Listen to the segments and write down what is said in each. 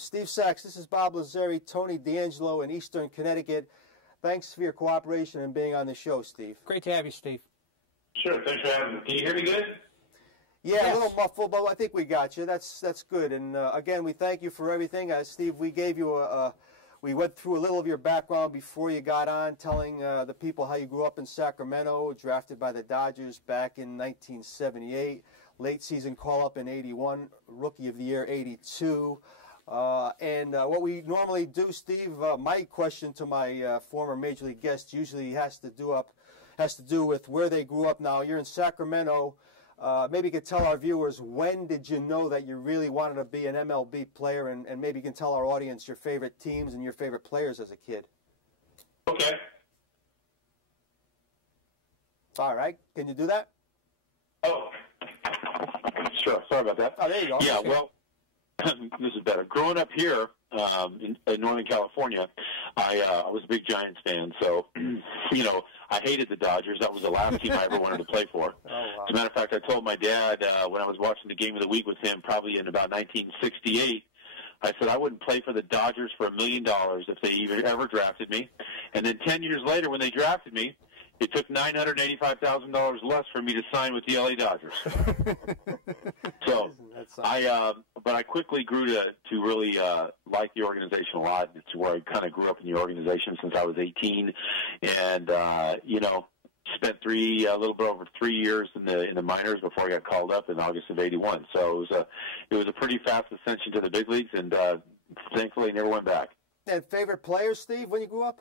Steve Sachs, this is Bob Lazari, Tony D'Angelo in Eastern Connecticut. Thanks for your cooperation and being on the show, Steve. Great to have you, Steve. Sure, thanks for having me. Can you hear me good? Yeah, yes. A little muffled, but I think we got you. That's good. And again, we thank you for everything. Steve, we gave you we went through a little of your background before you got on, telling the people how you grew up in Sacramento, drafted by the Dodgers back in 1978, late season call-up in 81, Rookie of the Year 82. And what we normally do, Steve, my question to my former Major League guest usually has to do with where they grew up. Now, you're in Sacramento. Maybe you could tell our viewers, when did you know that you really wanted to be an MLB player, and maybe you can tell our audience your favorite teams and your favorite players as a kid. Okay. All right. Can you do that? Oh, sure. Sorry about that. Oh, there you go. Yeah, well, this is better. Growing up here in Northern California, I was a big Giants fan, so, you know, I hated the Dodgers. That was the last team I ever wanted to play for. Oh, wow. As a matter of fact, I told my dad when I was watching the Game of the Week with him, probably in about 1968, I said I wouldn't play for the Dodgers for $1 million if they even ever drafted me. And then 10 years later, when they drafted me, it took $985,000 less for me to sign with the LA Dodgers. So but I quickly grew to really like the organization a lot. It's where I kind of grew up in the organization since I was 18, and you know, spent a little bit over 3 years in the minors before I got called up in August of '81. So it was a pretty fast ascension to the big leagues, and thankfully I never went back. And favorite players, Steve, when you grew up?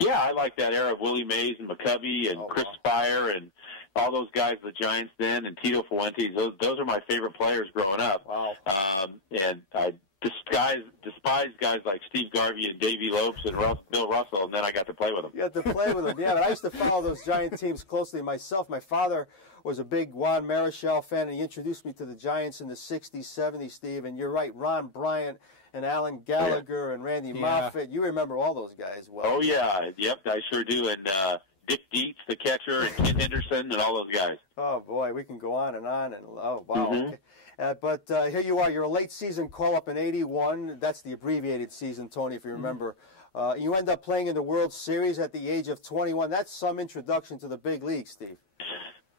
Yeah, I like that era of Willie Mays and McCovey and Chris Spire and all those guys, the Giants then, and Tito Fuentes. Those are my favorite players growing up. Wow. And I despise guys like Steve Garvey and Davey Lopes and Bill Russell, and then I got to play with them. You got to play with them, yeah. But I used to follow those Giant teams closely myself. My father was a big Juan Marichal fan, and he introduced me to the Giants in the 60s, 70s, Steve. And you're right, Ron Bryant and Alan Gallagher and Randy Moffett. You remember all those guys well. Oh, yeah. Yep, I sure do. And Dick Dietz, the catcher, and Ken Henderson, and all those guys. Oh, boy, we can go on. And, oh, wow. Mm-hmm. Okay. But here you are. You're a late season call-up in 81. That's the abbreviated season, Tony, if you remember. You end up playing in the World Series at the age of 21. That's some introduction to the big league, Steve.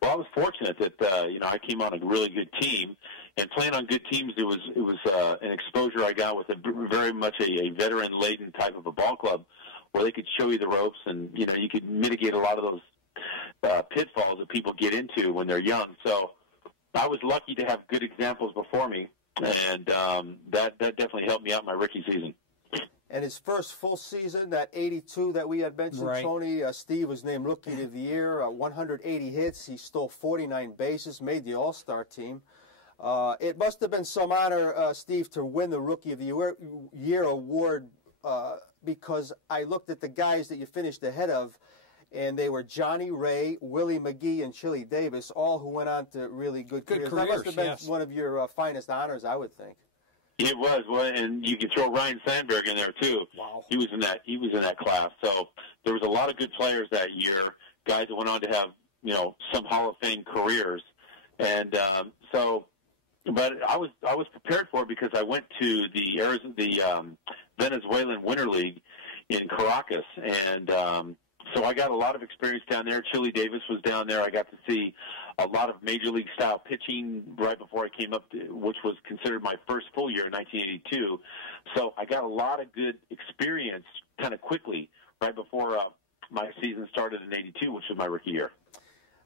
Well, I was fortunate that you know, I came on a really good team, and playing on good teams, it was an exposure I got with very much a veteran-laden type of a ball club, where they could show you the ropes, and you know, you could mitigate a lot of those pitfalls that people get into when they're young. So I was lucky to have good examples before me, and that definitely helped me out my rookie season. And his first full season, that 82 that we had mentioned, right. Tony, Steve was named Rookie of the Year, 180 hits. He stole 49 bases, made the All-Star team. It must have been some honor, Steve, to win the Rookie of the Year award because I looked at the guys that you finished ahead of, and they were Johnny Ray, Willie McGee, and Chili Davis, all who went on to really good careers. That must have been one of your finest honors, I would think. It was, and you could throw Ryan Sandberg in there too. Wow. He was in that class. So there was a lot of good players that year, guys that went on to have, you know, some Hall of Fame careers. And but I was prepared for it because I went to the Venezuelan Winter League in Caracas, and so I got a lot of experience down there. Chili Davis was down there. I got to see a lot of Major League style pitching right before I came up, which was considered my first full year in 1982. So I got a lot of good experience kind of quickly right before my season started in 82, which was my rookie year.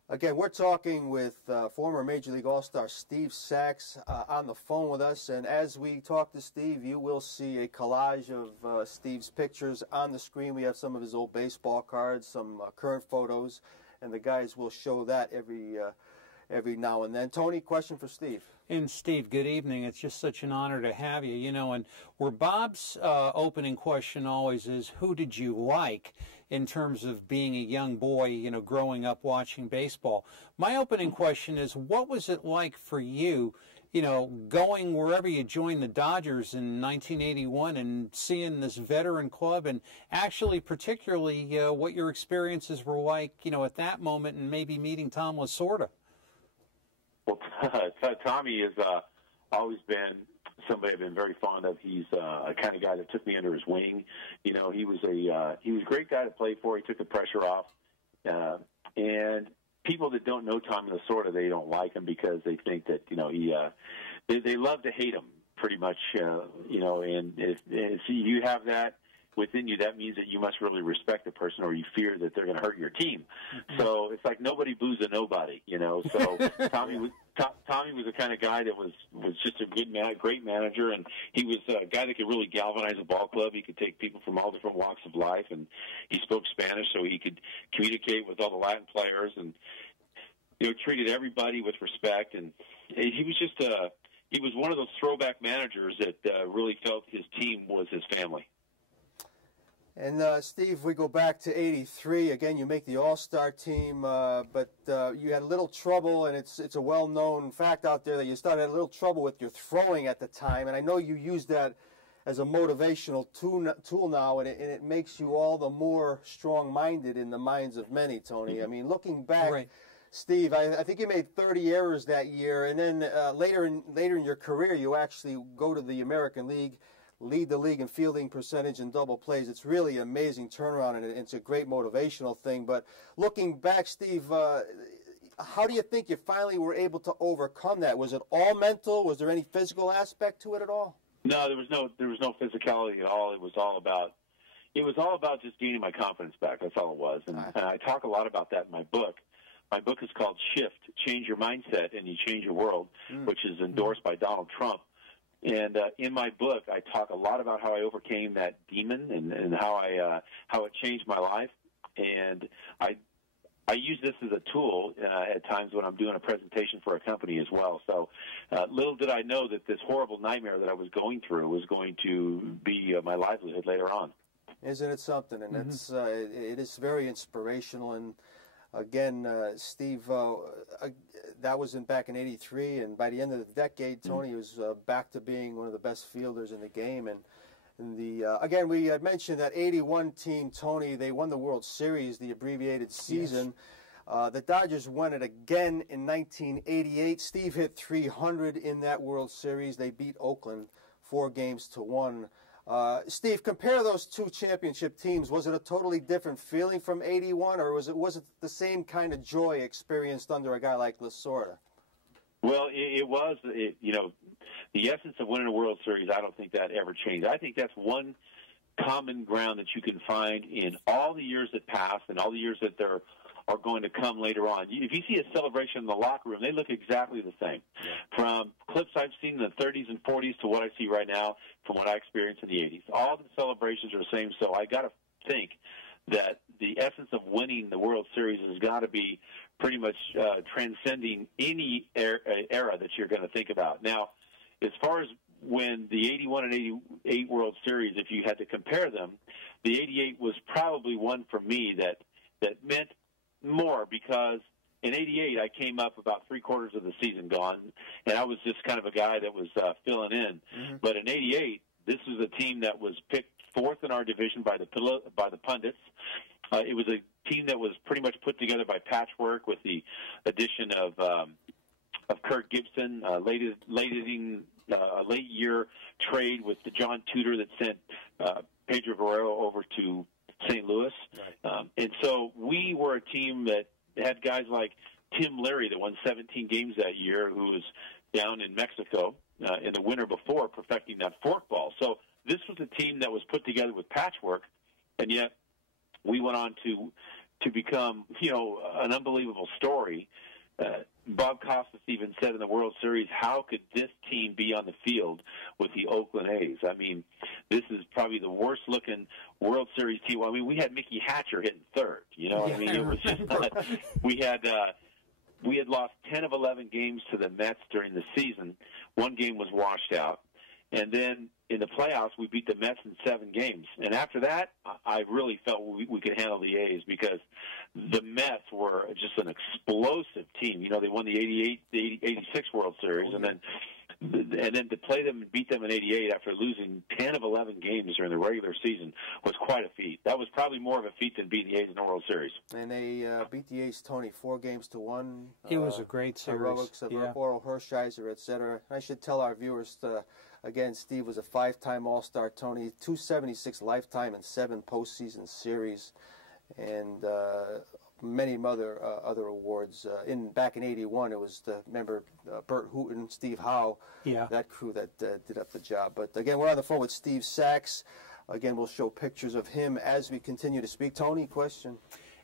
Again, we're talking with former Major League All-Star Steve Sachs on the phone with us. And as we talk to Steve, you will see a collage of Steve's pictures on the screen. We have some of his old baseball cards, some current photos, and the guys will show that every now and then. Tony, question for Steve. And Steve, good evening. It's just such an honor to have you. You know, and where Bob's opening question always is, who did you like in terms of being a young boy, you know, growing up watching baseball? My opening question is, what was it like for you, you know, going wherever you joined the Dodgers in 1981 and seeing this veteran club, and actually particularly what your experiences were like, you know, at that moment, and maybe meeting Tom Lasorda? Well, Tommy has always been somebody I've been very fond of. He's a kind of guy that took me under his wing. You know, he was a great guy to play for. He took the pressure off. And people that don't know Tommy Lasorda, they don't like him because they think that, you know, they love to hate him pretty much, you know, and if you have that within you, that means that you must really respect the person, or you fear that they're going to hurt your team. Mm-hmm. So it's like nobody boos a nobody, you know. So Tommy was the kind of guy that was just a great manager, and he was a guy that could really galvanize a ball club. He could take people from all different walks of life, and he spoke Spanish, so he could communicate with all the Latin players, and you know, treated everybody with respect. And he was just he was one of those throwback managers that really felt his team was his family. And, Steve, we go back to '83. Again, you make the All-Star team, but you had a little trouble, and it's a well-known fact out there that you started a little trouble with your throwing at the time. And I know you use that as a motivational tool now, and it makes you all the more strong-minded in the minds of many, Tony. I mean, looking back, right. Steve, I think you made 30 errors that year, and then later in your career, you actually go to the American League, lead the league in fielding percentage and double plays. It's really an amazing turnaround, and it's a great motivational thing. But looking back, Steve, how do you think you finally were able to overcome that? Was it all mental? Was there any physical aspect to it at all? No, there was no physicality at all. It was all about just gaining my confidence back. That's all it was. And I talk a lot about that in my book. My book is called Shift, Change Your Mindset and You Change Your World, which is endorsed by Donald Trump. And in my book, I talk a lot about how I overcame that demon and how it changed my life. And I use this as a tool at times when I'm doing a presentation for a company as well. So little did I know that this horrible nightmare that I was going through was going to be my livelihood later on. Isn't it something? And it is very inspirational. And again, Steve, that was back in '83, and by the end of the decade, Tony was back to being one of the best fielders in the game. And again, we had mentioned that '81 team, Tony, they won the World Series, the abbreviated season. Yes. The Dodgers won it again in 1988. Steve hit 300 in that World Series. They beat Oakland 4-1. Steve, compare those two championship teams. Was it a totally different feeling from '81, or was it the same kind of joy experienced under a guy like Lasorda? Well, it was. You know, the essence of winning a World Series, I don't think that ever changed. I think that's one common ground that you can find in all the years that passed and all the years that there are going to come later on. If you see a celebration in the locker room, they look exactly the same. Yeah. From clips I've seen in the 30s and 40s to what I see right now, from what I experienced in the 80s. All the celebrations are the same, so I got to think that the essence of winning the World Series has got to be pretty much transcending any era that you're going to think about. Now, as far as when the '81 and '88 World Series, if you had to compare them, the '88 was probably one for me that meant more, because in '88 I came up about 3/4 of the season gone, and I was just kind of a guy that was filling in. Mm-hmm. But in '88, this was a team that was picked 4th in our division by the pundits. It was a team that was pretty much put together by patchwork, with the addition of Kirk Gibson, late year trade with the John Tudor that sent Pedro Guerrero over to St. Louis. Right. And so we were a team that had guys like Tim Leary that won 17 games that year, who was down in Mexico in the winter before, perfecting that forkball. So this was a team that was put together with patchwork, and yet we went on to become, you know, an unbelievable story. Bob Costas even said in the World Series, how could this team be on the field with the Oakland A's? I mean, this is probably the worst-looking World Series team. I mean, we had Mickey Hatcher hitting third. You know, I mean, it was just we had lost 10 of 11 games to the Mets during the season. One game was washed out. And then in the playoffs, we beat the Mets in 7 games. And after that, I really felt we could handle the A's, because the Mets were just an explosive team. You know, they won the '86 World Series, and then to play them and beat them in '88 after losing 10 of 11 games during the regular season was quite a feat. That was probably more of a feat than beating the A's in the World Series. And they beat the A's, Tony, 4-1. It was a great series. Heroics of Oral Hershiser, etc. I should tell our viewers Again, Steve was a 5-time All-Star, Tony, 276 lifetime and 7 postseason series, and many other awards. Back in '81, it was remember Bert Hooton, Steve Howe, that crew that did up the job. But again, we're on the phone with Steve Sachs. Again, we'll show pictures of him as we continue to speak. Tony, question?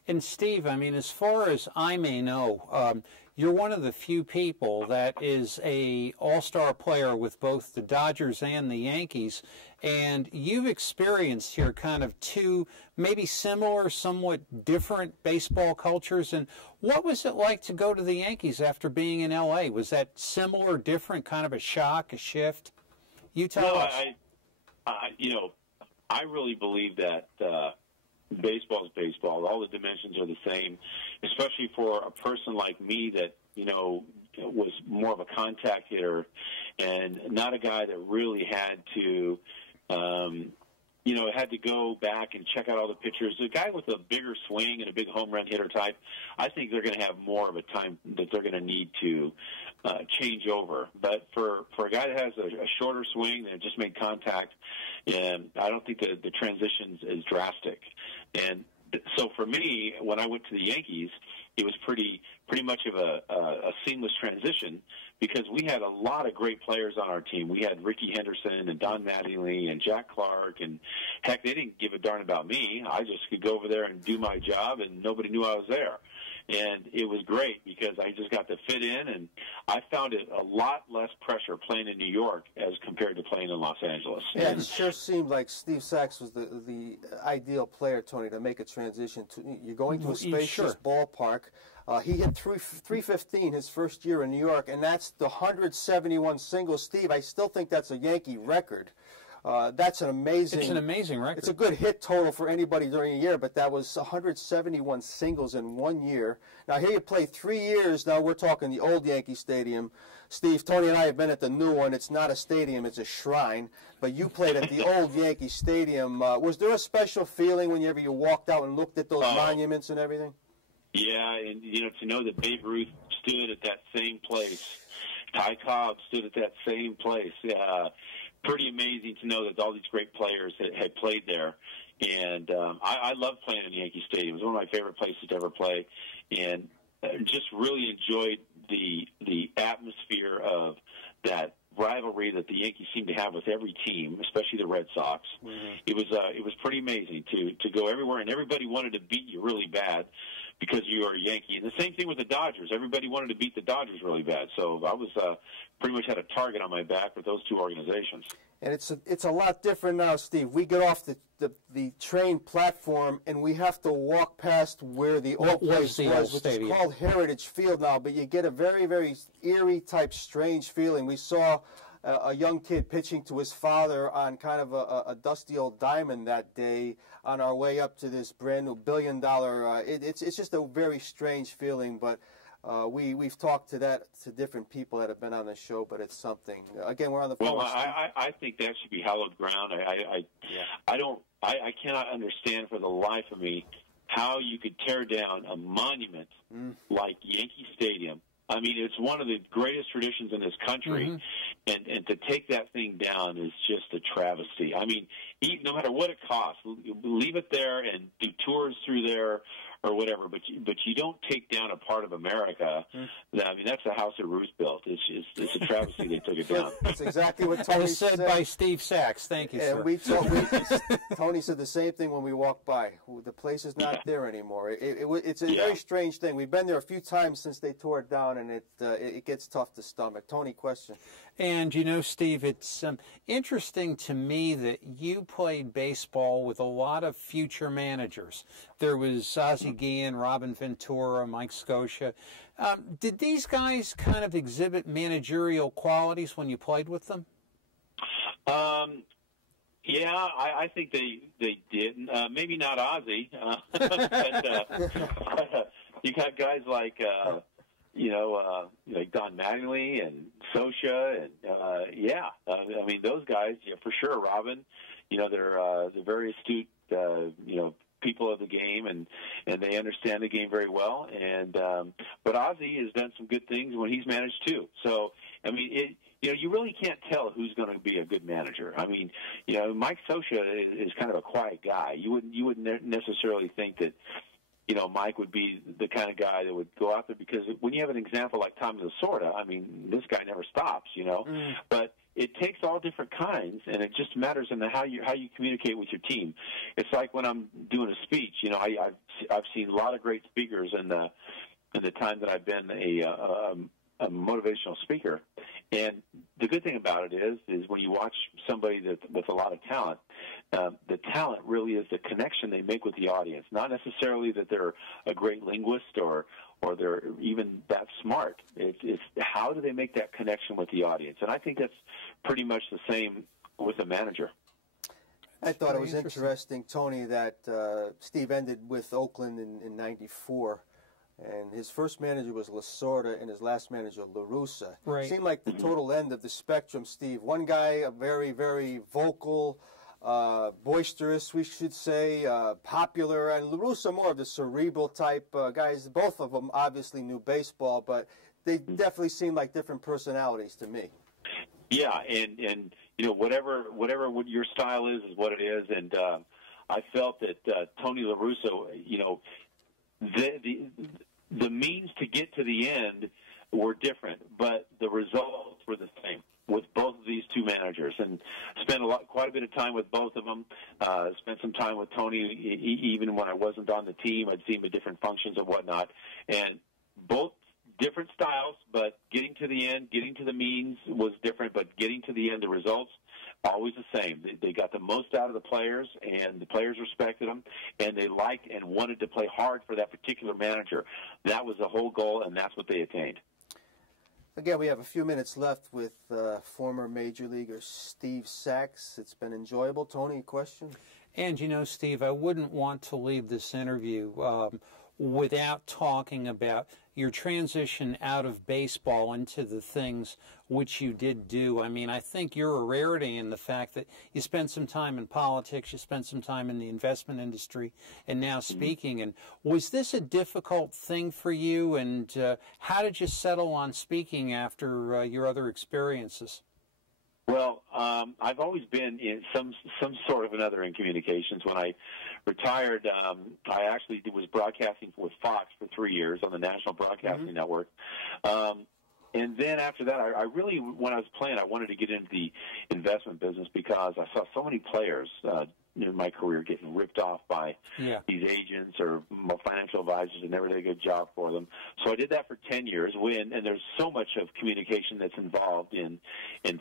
And Steve, I mean, as far as I may know, you're one of the few people that is a all-star player with both the Dodgers and the Yankees, and you've experienced here kind of two maybe similar, somewhat different baseball cultures. And what was it like to go to the Yankees after being in L.A.? Was that similar, different, kind of a shock, a shift? You tell us. I really believe that baseball is baseball. All the dimensions are the same, especially for a person like me that, was more of a contact hitter and not a guy that really had to, had to go back and check out all the pitchers. A guy with a bigger swing and a big home run hitter type, I think they're going to have more of a time that they're going to need to change over. But for a guy that has a shorter swing that just made contact, I don't think the transition is drastic. And so for me, when I went to the Yankees, it was pretty much of a seamless transition because we had a lot of great players on our team. We had Ricky Henderson and Don Mattingly and Jack Clark, and heck, they didn't give a darn about me. I just could go over there and do my job, and nobody knew I was there. And it was great because I just got to fit in, and I found it a lot less pressure playing in New York as compared to playing in Los Angeles. Yeah, it sure seemed like Steve Sachs was the ideal player, Tony, to make a transition. You're going to a spacious ballpark. He hit 315 his first year in New York, and that's the 171 singles. Steve, I still think that's a Yankee record. That's an amazing. It's an amazing record. It's a good hit total for anybody during a year, but that was 171 singles in 1 year. Now here you play 3 years. Now we're talking the old Yankee Stadium. Steve, Tony, and I have been at the new one. It's not a stadium; it's a shrine. But you played at the old Yankee Stadium. Was there a special feeling whenever you walked out and looked at those monuments and everything? Yeah, and to know that Babe Ruth stood at that same place, Ty Cobb stood at that same place. Pretty amazing to know that all these great players had played there. And I love playing in Yankee Stadium. It was one of my favorite places to ever play. And just really enjoyed the atmosphere of that rivalry that the Yankees seem to have with every team, especially the Red Sox. Mm-hmm. It was pretty amazing to go everywhere, and everybody wanted to beat you really bad because you are a Yankee. And the same thing with the Dodgers. Everybody wanted to beat the Dodgers really bad. So I was pretty much had a target on my back with those two organizations. And it's a lot different now, Steve. We get off the train platform and we have to walk past where the old place was, which is called Heritage Field now. But you get a very, very eerie type, strange feeling. We saw a young kid pitching to his father on kind of a dusty old diamond that day on our way up to this brand new $1 billion. It's just a very strange feeling, but we've talked to different people that have been on the show, but it's something. Again, we're on the phone. Well, I think that should be hallowed ground. I cannot understand for the life of me how you could tear down a monument like Yankee Stadium. I mean, it's one of the greatest traditions in this country, and to take that thing down is just a travesty. I mean, no matter what it costs, leave it there and do tours through there or whatever, but you don't take down a part of America. I mean, that's the house that Ruth built. It's a travesty they took it down. That's exactly what Tony said. By Steve Sachs. Thank you, sir. Tony said the same thing when we walked by. The place is not there anymore. It's a very strange thing. We've been there a few times since they tore it down, and it gets tough to stomach. Tony, question. And, Steve, it's interesting to me that you played baseball with a lot of future managers. There was Ozzie Guillen, Robin Ventura, Mike Scotia. Did these guys kind of exhibit managerial qualities when you played with them? Yeah, I think they did. Maybe not Ozzie. But you got guys like... like Don Mattingly and Sosha, and I mean those guys, for sure. Robin, they're very astute, people of the game, and they understand the game very well. And but Ozzie has done some good things when he's managed too. So I mean, you really can't tell who's going to be a good manager. I mean, Mike Scioscia is kind of a quiet guy. You wouldn't necessarily think that, Mike would be the kind of guy that would go out there, because when you have an example like Tommy Lasorda, I mean, this guy never stops, But it takes all different kinds, and it just matters in how you communicate with your team. It's like when I'm doing a speech. I've seen a lot of great speakers in the time that I've been a motivational speaker. And the good thing about it is when you watch somebody with a lot of talent, the talent really is the connection they make with the audience. Not necessarily that they're a great linguist or they're even that smart. It's how do they make that connection with the audience? And I think that's pretty much the same with a manager. I thought it was interesting, Tony, that Steve ended with Oakland in '94. And his first manager was Lasorda, and his last manager, La Russa. Right. Seemed like the total end of the spectrum, Steve. One guy, a very, very vocal, boisterous, we should say, popular, and La Russa more of the cerebral type guys. Both of them obviously knew baseball, but they definitely seemed like different personalities to me. Yeah, and whatever your style is what it is, and I felt that Tony La Russa, the means to get to the end were different, but the results were the same with both of these two managers. And spent quite a bit of time with both of them. Spent some time with Tony even when I wasn't on the team. I'd see him at different functions and whatnot. And both different styles, but getting to the end, getting to the means was different, but getting to the end, the results always the same. They got the most out of the players, and the players respected them, and they liked and wanted to play hard for that particular manager. That was the whole goal, and that's what they attained. Again, we have a few minutes left with former Major Leaguer Steve Sax. It's been enjoyable. Tony, a question? And, Steve, I wouldn't want to leave this interview without talking about your transition out of baseball into the things which you did do. I mean, I think you're a rarity in the fact that you spent some time in politics, you spent some time in the investment industry, and now speaking. And was this a difficult thing for you? And how did you settle on speaking after your other experiences? Well, I've always been in some sort of another in communications. When I retired, I actually was broadcasting with Fox for 3 years on the National Broadcasting Network. And then after that, I really, when I was playing, I wanted to get into the investment business because I saw so many players in my career getting ripped off by these agents or financial advisors and never did a good job for them. So I did that for 10 years. And there's so much of communication that's involved in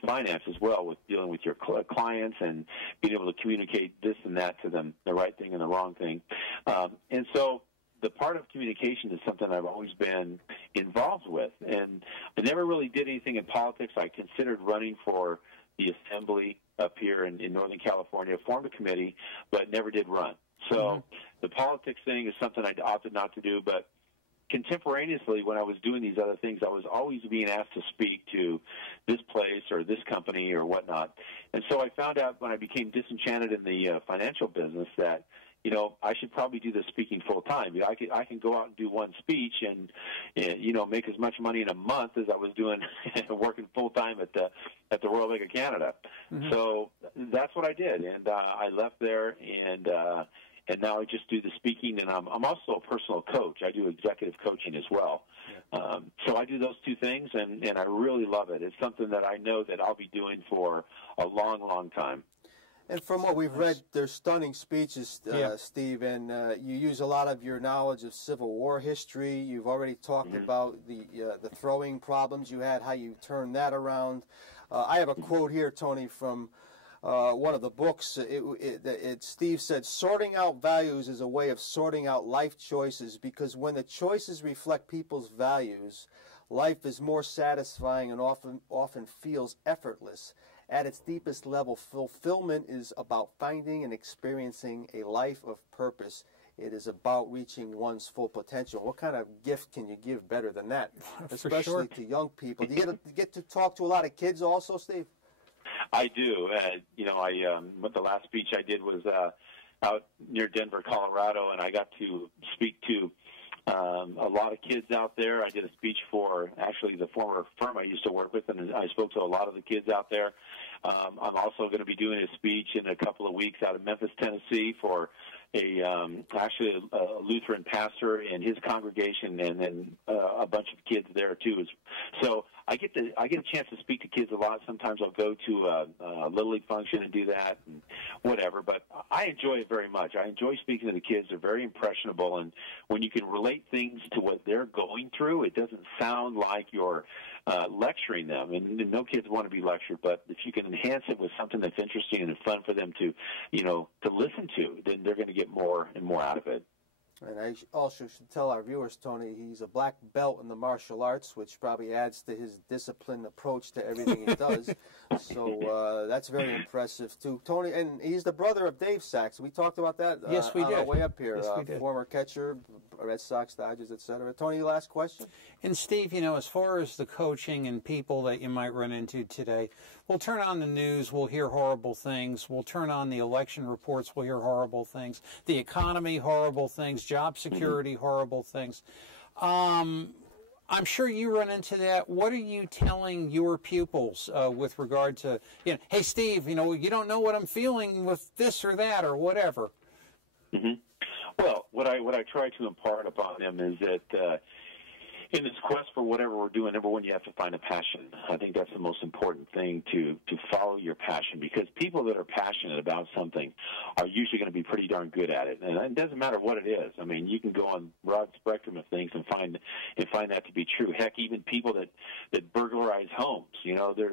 finance as well, with dealing with your clients and being able to communicate this and that to them, the right thing and the wrong thing. And so the part of communication is something I've always been involved with. And I never really did anything in politics. I considered running for the assembly up here in Northern California, formed a committee, but never did run. So the politics thing is something I opted not to do. But contemporaneously, when I was doing these other things, I was always being asked to speak to this place or this company or whatnot. And so I found out when I became disenchanted in the financial business that, I should probably do this speaking full time. I can go out and do one speech and make as much money in a month as I was doing working full time at the Royal Bank of Canada. So that's what I did, and I left there, and now I just do the speaking, and I'm also a personal coach. I do executive coaching as well. So I do those two things, and I really love it. It's something that I know that I'll be doing for a long, long time. And from what we've read, they're stunning speeches, Steve, and you use a lot of your knowledge of Civil War history. You've already talked about the throwing problems you had, how you turned that around. I have a quote here, Tony, from one of the books. Steve said, "Sorting out values is a way of sorting out life choices, because when the choices reflect people's values, life is more satisfying and often feels effortless. At its deepest level, fulfillment is about finding and experiencing a life of purpose. It is about reaching one's full potential." What kind of gift can you give better than that, especially to young people? Do you get to talk to a lot of kids also, Steve? I do. The last speech I did was out near Denver, Colorado, and I got to speak to A lot of kids out there. I did a speech for actually the former firm I used to work with, and I spoke to a lot of the kids out there. I'm also going to be doing a speech in a couple of weeks out of Memphis, Tennessee, for actually a Lutheran pastor and his congregation, and then a bunch of kids there too. So I get a chance to speak to kids a lot. Sometimes I'll go to a Little League function and do that, and whatever. But I enjoy it very much. I enjoy speaking to the kids. They're very impressionable, and when you can relate things to what they're going through, it doesn't sound like you're lecturing them. And no kids want to be lectured, but if you can enhance it with something that's interesting and fun for them to listen to, then they're going to get more and more out of it. And I also should tell our viewers, Tony, he's a black belt in the martial arts, which probably adds to his disciplined approach to everything he does. So that's very impressive, too. Tony, and he's the brother of Dave Sachs. We talked about that yes, we on did. our way up here. Yes, we did. Former catcher, Red Sox, Dodgers, etc. Tony, last question? And Steve, as far as the coaching and people that you might run into today, we'll turn on the news, we'll hear horrible things. We'll turn on the election reports, we'll hear horrible things. The economy, horrible things. Job security, horrible things. I'm sure you run into that. What are you telling your pupils with regard to, hey, Steve, you don't know what I'm feeling with this or that or whatever? Mm-hmm. Well, what I try to impart upon them is that in this quest for whatever we're doing, number one, you have to find a passion. I think that's the most important thing, to follow your passion, because people that are passionate about something are usually going to be pretty darn good at it. And it doesn't matter what it is. I mean, you can go on broad spectrum of things and find that to be true. Heck, even people that burglarize homes,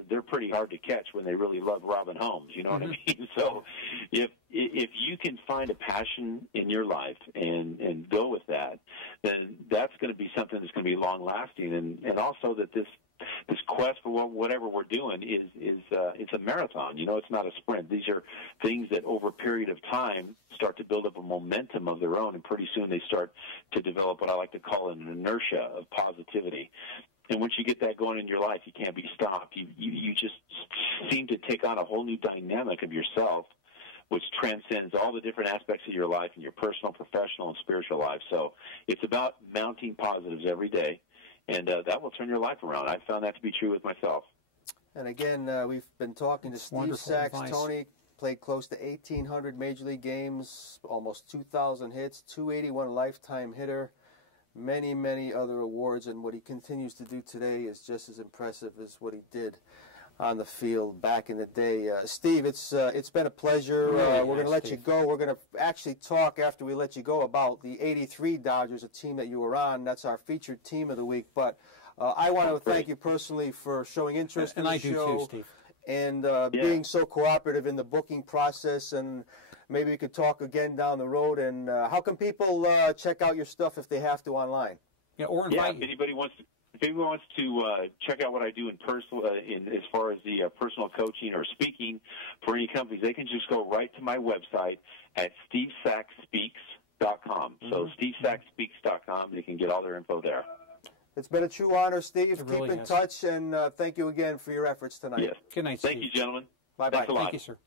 they're pretty hard to catch when they really love robbing homes. You know what I mean? So if you can find a passion in your life and go with that, then that's going to be something that's going to be long-lasting, and also that this quest for whatever we're doing is it's a marathon. It's not a sprint. These are things that over a period of time start to build up a momentum of their own, and pretty soon they start to develop what I like to call an inertia of positivity. And once you get that going in your life, you can't be stopped. You just seem to take on a whole new dynamic of yourself, which transcends all the different aspects of your life and your personal, professional, and spiritual life. So it's about mounting positives every day, and that will turn your life around. I've found that to be true with myself. And again, we've been talking to Steve Sachs. Advice. Tony played close to 1,800 Major League games, almost 2,000 hits, 281 lifetime hitter, many, many other awards, and what he continues to do today is just as impressive as what he did on the field back in the day. Steve, it's been a pleasure. We're going to let you go. We're going to actually talk after we let you go about the '83 Dodgers, a team that you were on. That's our featured team of the week. But I want to thank you personally for showing interest in the show. And I do too, Steve. And being so cooperative in the booking process. And maybe we could talk again down the road. And how can people check out your stuff if they have to online? Yeah, or invite you. If anybody wants to check out what I do in personal, as far as the personal coaching or speaking for any companies, they can just go right to my website at SteveSachsSpeaks.com. So SteveSachsSpeaks.com. They can get all their info there. It's been a true honor, Steve. Keep in touch, and thank you again for your efforts tonight. Yes. Good night, Steve. Thank you, gentlemen. Bye-bye. Thanks a lot. Thank you, sir.